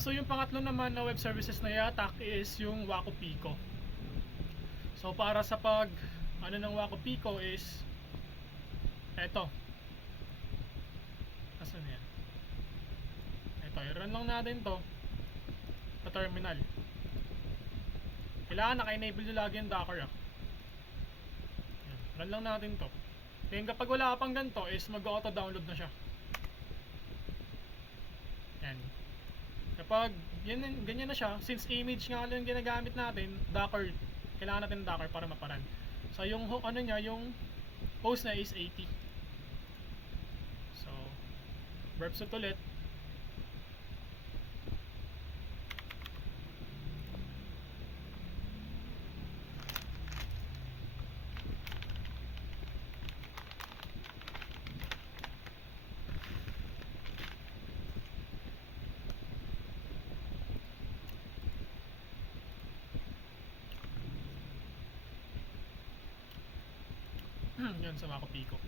So yung pangatlo naman na web services na i-attack is yung Waco Pico. So para sa ng Waco Pico is eto. Asan yan? Eto, i-run lang natin to sa terminal. Kailangan naka-enable nyo lagi yung Docker Yan, run lang natin to. Then kapag wala ka pang ganito is mag-auto download na siya. Yan. Kapag ganyan na siya, since image nga lang yung ginagamit natin, Docker, kailangan natin Docker para maparan. So yung yung host na is 80. So verbsuit ulit. Yun sa Waco Pico.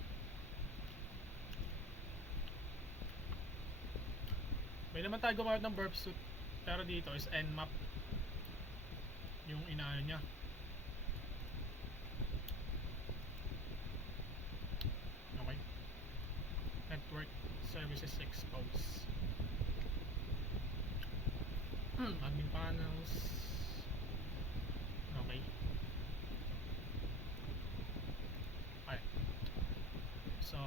May naman tayo gumamit ng verbsuit, pero dito is nmap yung inaano niya. Okay. Network services expose. Admin panels. Okay. Okay. So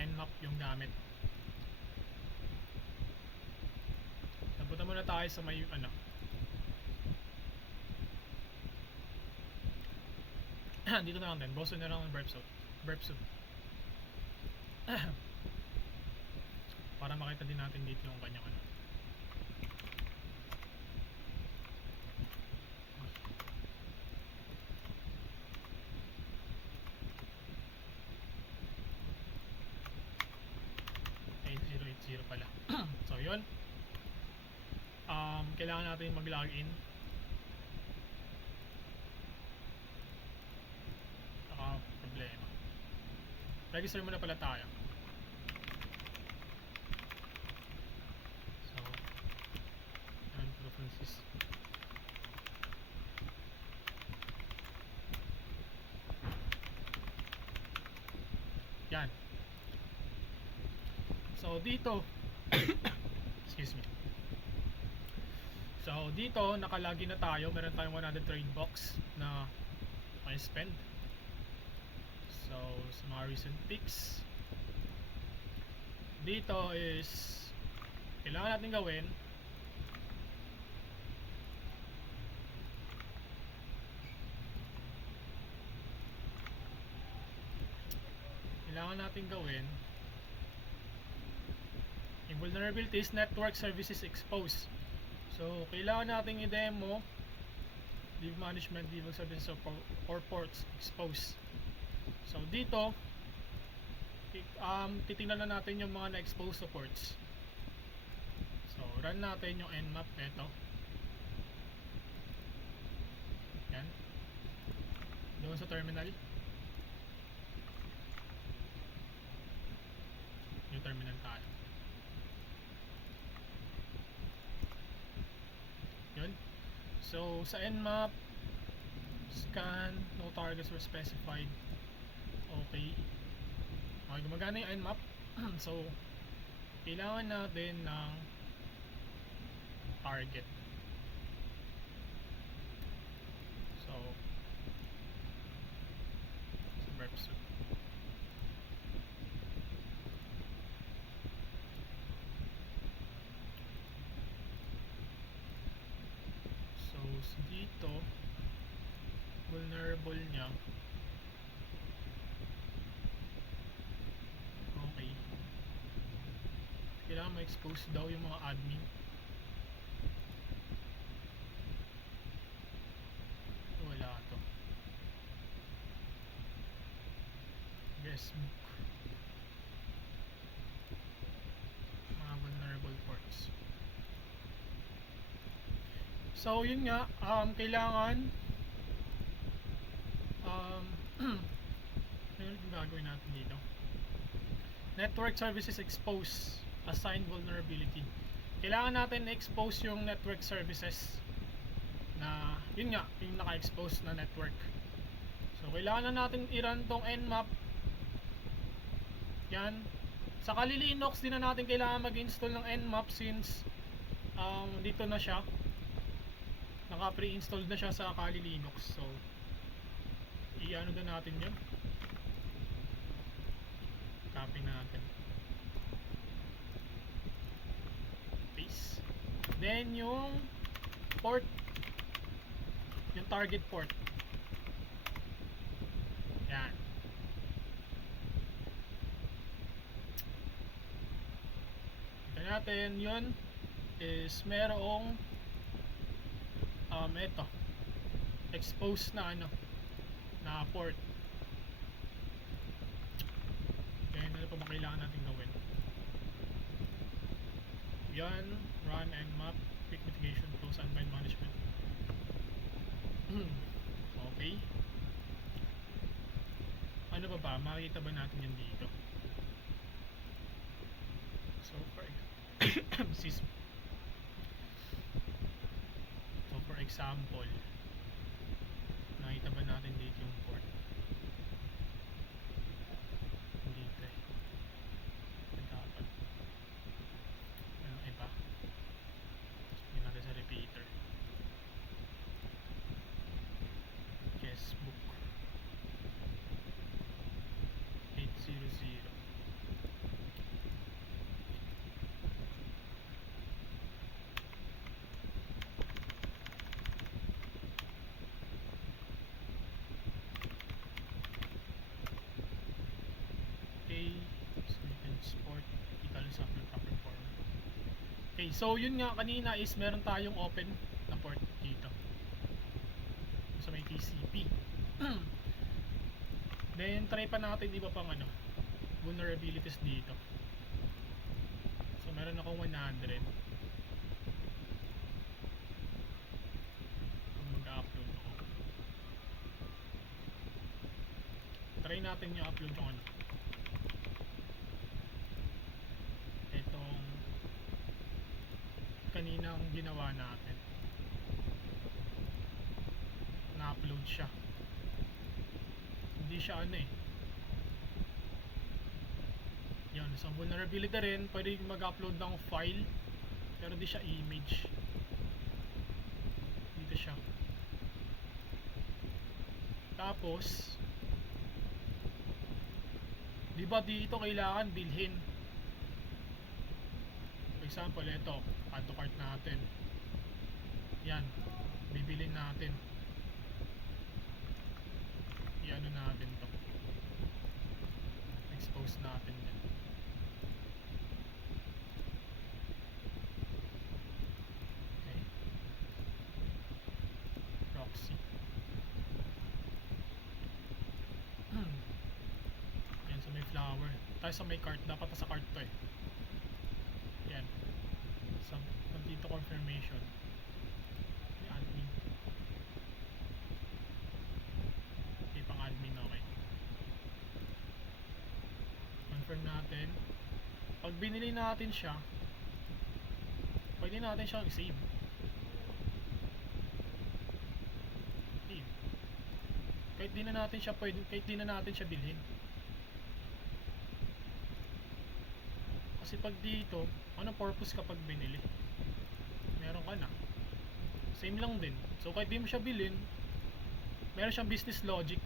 nmap yung gamit. Punta muna tayo sa may dito na lang din, boso na lang ng verbsuit para makita din natin dito yung kanyang pala. So yun, kailangan natin mag-login. Problema. Register muna pala tayo. So preferences. Yan. So dito excuse me. So dito nakalagi na tayo, meron tayong 100 trade box na may spend. So sa mga recent picks dito is kailangan natin gawin yung vulnerabilities network services exposed. So kailangan natin i-demo div management, div services or ports exposed. So dito titingnan na natin yung mga na-expose ports. So run natin yung nmap. Ito yan, doon sa terminal, yung terminal tayo. Yun. So sa nmap scan, no targets were specified. Okay, gumagana yung nmap. So kailangan natin ng target. So verbsuit. So dito vulnerable nya. Okay, kailangan ma-expose daw yung mga admin. Wala to. Guessbook, mga vulnerable ports. So yun nga, kailangan ano yung gagawin natin dito? Network services exposed, assigned vulnerability. kailangan natin expose yung network services na yun nga, yung naka-expose na network. So kailangan na natin i-run tong nmap. Yan. Sa Kali Linux din na natin kailangan mag-install ng nmap since dito na siya, naka pre-installed na siya sa Kali Linux. So i-ano din natin yun, copy natin, paste. Then yung port, yung target port, yan. Ito natin, yun is merong ito exposed na ano, na port. Then ano pa ba kailangan natin gawin? Yan, run nmap, quick mitigation, close and bind management. Okay. Ano pa ba? Makikita ba natin yan dito? So for example, nakita ba natin dito yung port? Dito eh. Dapat anong iba? Tingnan natin sa repeater. Guestbook 800. Okay, so yun nga kanina is meron tayong open na port dito sa may TCP. Then try pa natin iba pang ano, vulnerabilities dito. So meron akong 100. Mag-upload ako. Try natin yung upload yung ano, itong kaninang ginawa natin, na-upload siya. Hindi siya ano eh. Yan, sa vulnerability rin, pwede mag-upload ng file pero hindi siya image. Dito siya. Tapos di ba dito kailangan bilhin? For example, ito, add to cart natin. Yan, bibilin natin. I-ano natin to, expose natin din. Okay, proxy. Yan, sa may flower tayo, sa may cart, dapat sa cart to eh. Yan, sa dito confirmation, may admin. Okay, pang admin, okay. Confirm natin. Pag binili natin siya, pwede natin siyang i-save. Save. Kahit di na natin siya pwede, kahit di na natin siya bilhin. Kasi pag dito, anong purpose kapag binili? Meron ka na. Same lang din. So kahit di mo siya bilhin, meron siyang business logic.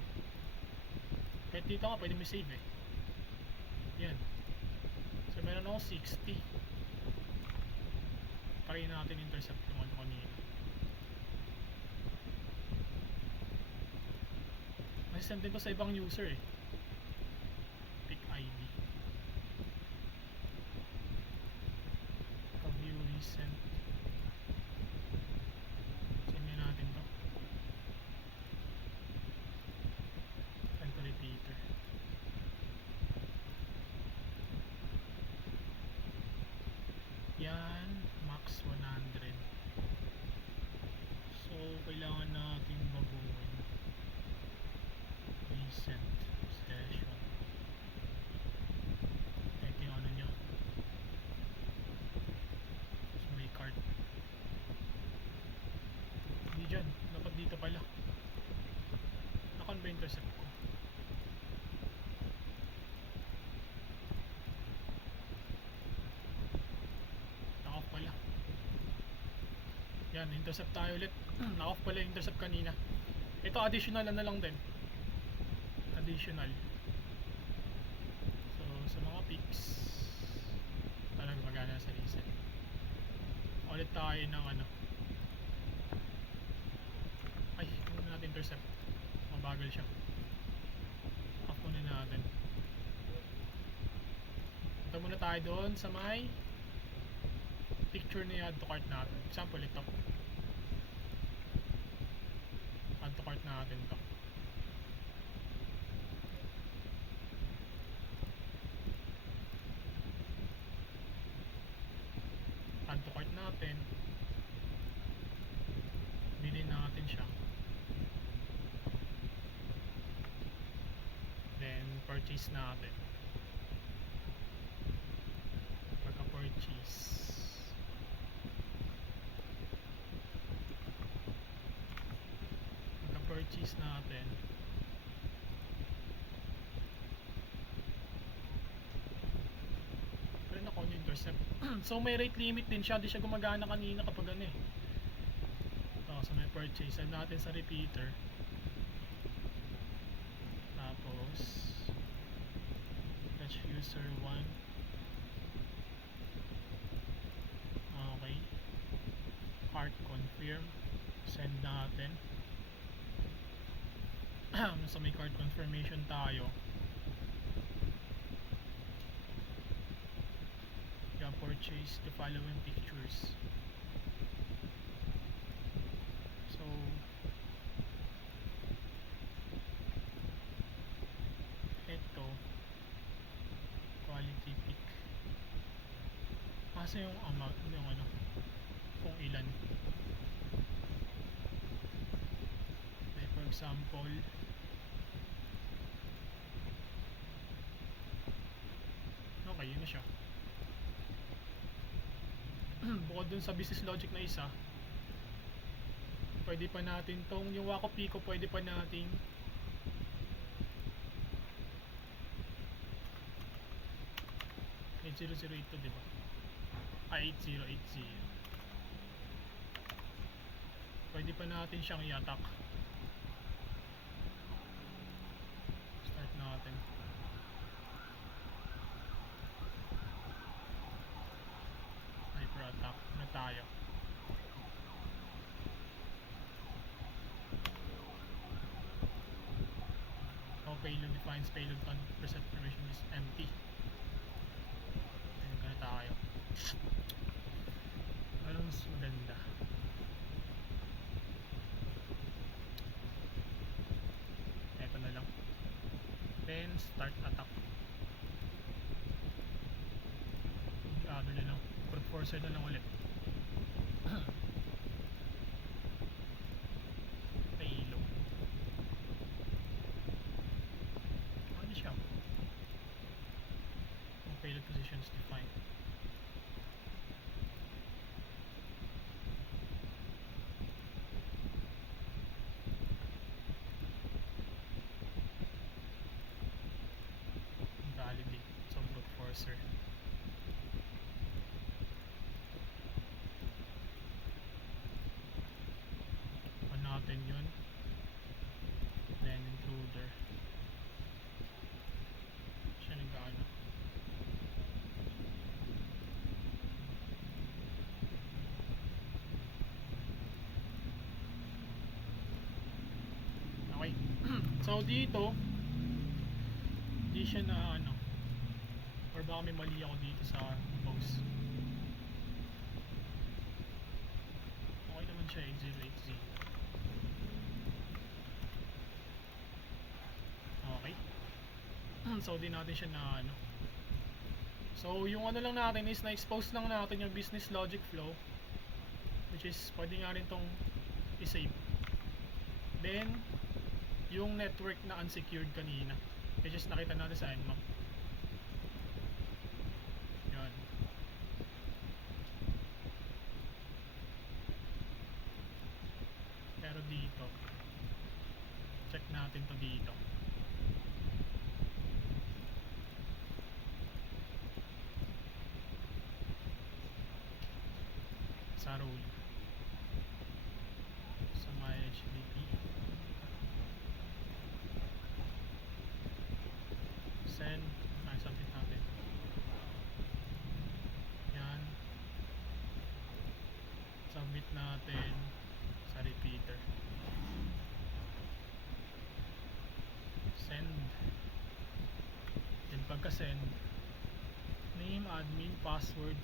Kahit dito ka, pwede mo save eh. Yan. So meron ako 60. Try natin intercept yung ano kanina. Masisend din ko sa ibang user eh. Pick ID. View recent. Send natin to. Send to repeater. Yan, max 100. So kailangan natin baguhin. Recent session. Ito yung ano nyo. So Yan, intercept tayo ulit. Na-off pala yung intercept kanina. Ito additional ano lang din. Additional. So, sa mga peaks, talaga magana sa reset. Ulit tayo ng ano. Ay, kung natin intercept. Mabagal siya. Off muna natin. Ito muna tayo doon sa may picture ni add to cart natin. Example ito. Add to cart natin to. Add to cart natin. Bilhin natin siya. Then purchase natin. Pagka-purchase, natin, pero nako yung intercept. So may rate limit din siya, di siya gumagana kanina kapag ano eh. So may purchase, add natin sa repeater. Tapos fetch user 1. Okay, cart confirm, send natin. So may cart confirmation tayo. Yung purchase the following pictures. So ito quality pick. Kasi yung amount, yung ano, kung ilan. Like for example, okay, yun na siya. Bukod dun sa business logic na isa, pwede pa natin tong, yung Wako Pico, pwede pa natin 8008 to, diba? 8080. Pwede pa natin siyang i-attack. Start natin. Hyper attack na tayo. Okay, payload defines payload preset permission is empty. Ayun ka na tayo. Ano mas maganda? Eto na lang. Then start attack. Ano na lang, brute force na lang ulit. Payload. Ano siya? Payload positions defined. Validate. So brute forcer. On natin yun. Then intruder. Siya nag-ano. Okay. So dito, di siya na ano, or baka may mali ako dito sa post. Okay naman siya, 8080. Okay. So di natin siya na ano. So yung ano lang natin is na-expose lang natin yung business logic flow, which is pwede nga rin tong i-save. Then yung network na unsecured kanina, which is nakita natin sa nmap. Yan. Pero dito, check natin to dito. Sa rule. HTTP. Send. Ay, submit natin. Yan. Submit natin sa repeater. Send. Then pagka send, name, admin, password.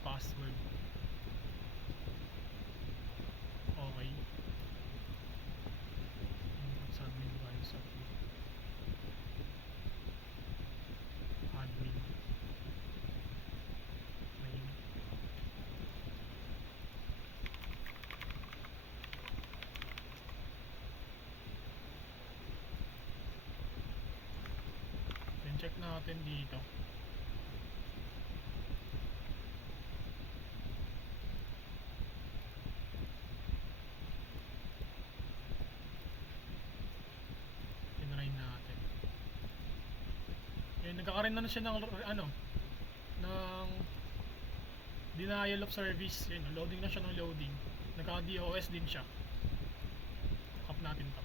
Okay. Input sa admin value submit. Admin. Name. Then check natin dito. Tinry natin. Eh, nagkakaroon na siya ng ano, ng denial of service. Yun, loading na siya ng loading. Nagka-DOS din siya. Up natin to.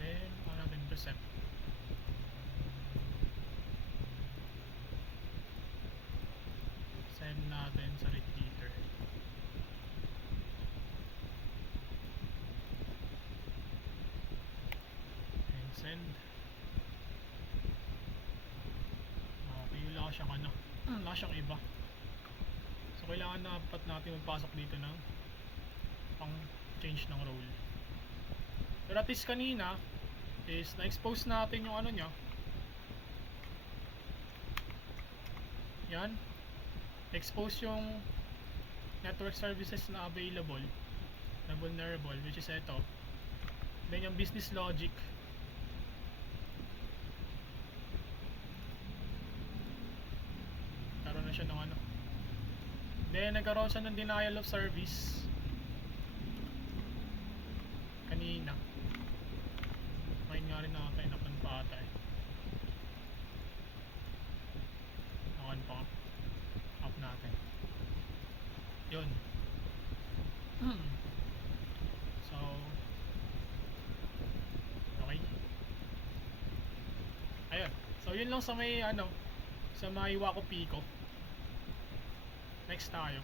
Then, ano natin reset. Send natin sa repeater. And send. Okay, wala siyang ano. Wala siyang iba. So, kailangan na apat natin magpasok dito ng pang change ng role. Pero at least kanina is na-expose natin yung ano niya. Yan. Expose yung network services na available, na vulnerable, which is ito. Then yung business logic. Karoon na siya ng ano. Then nagkaroon siya ng denial of service kanina. Ngayon nga rin natin napan pa ata eh. Nakan pa. Up natin. Yun. So okay. Ayun. So yun lang sa may ano, sa may Waco Pico. Next tayo.